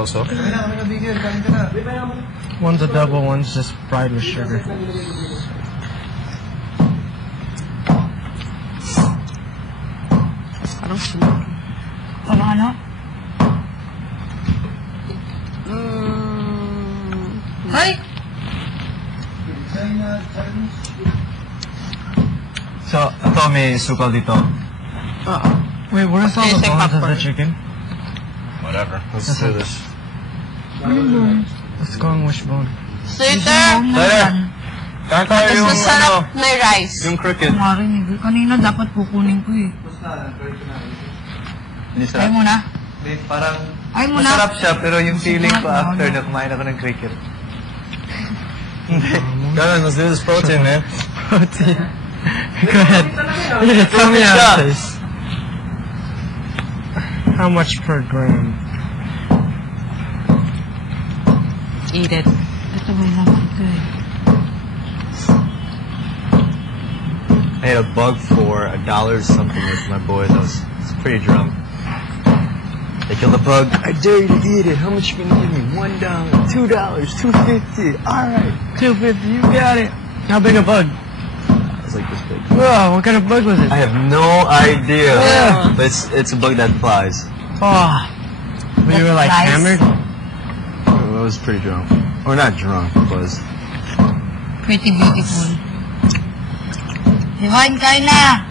also. One's a double, one's just fried with sugar. Parang sunog. Ano? Ay! So, ito may sukal dito. Wait, where's all the bones of the chicken? Whatever. Let's do this. Let's go on wishbone. Later! Kaya tayo Mas yung, masarap na rice. yung cricket. Marinig. Kanina dapat kukunin ko eh. Hindi Ay sarap. muna. Parang Ay muna. masarap siya, pero yung feeling ko after na kumain ako ng cricket. Karen, let's do this protein, man. Protein. Go ahead. Yeah, tell me how it tastes. How much per gram? Eat it. Ito ba yung ito eh. I had a bug for $1 or something with my boys. I was pretty drunk. They killed the bug. I dare you to eat it. How much you gonna give me? $1, $2, $2.50. All right, $2.50. You got it. How big a bug? It was like this big. Whoa, what kind of bug was it? I have no idea. Yeah. But it's a bug that flies. Oh. But you were like Flies? hammered? I was pretty drunk. Or not drunk, it was. Pretty beautiful. Divine, kain na!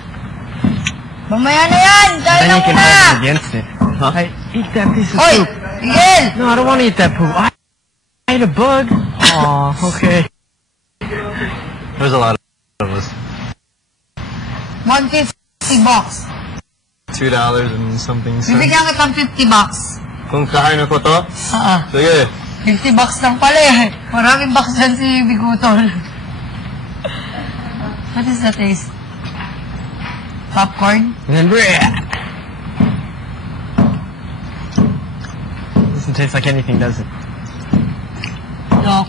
Mamaya na yan! Kain Then na you can muna! hold it against it. Huh? I eat that piece of Oy! soup. Miguel! No, I don't want to eat that poop. I ate a bug. Aw, okay. There's a lot of us. 150 bucks. $2 and something cents. Bibigyan kitang 50 bucks. Kung kain ako to? Sige. 50 bucks lang pala eh. Maraming bucks dyan si Bigutol. What is the taste? Popcorn? And then, doesn't taste like anything, does it? No,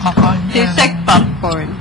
kapag. Tastes like popcorn.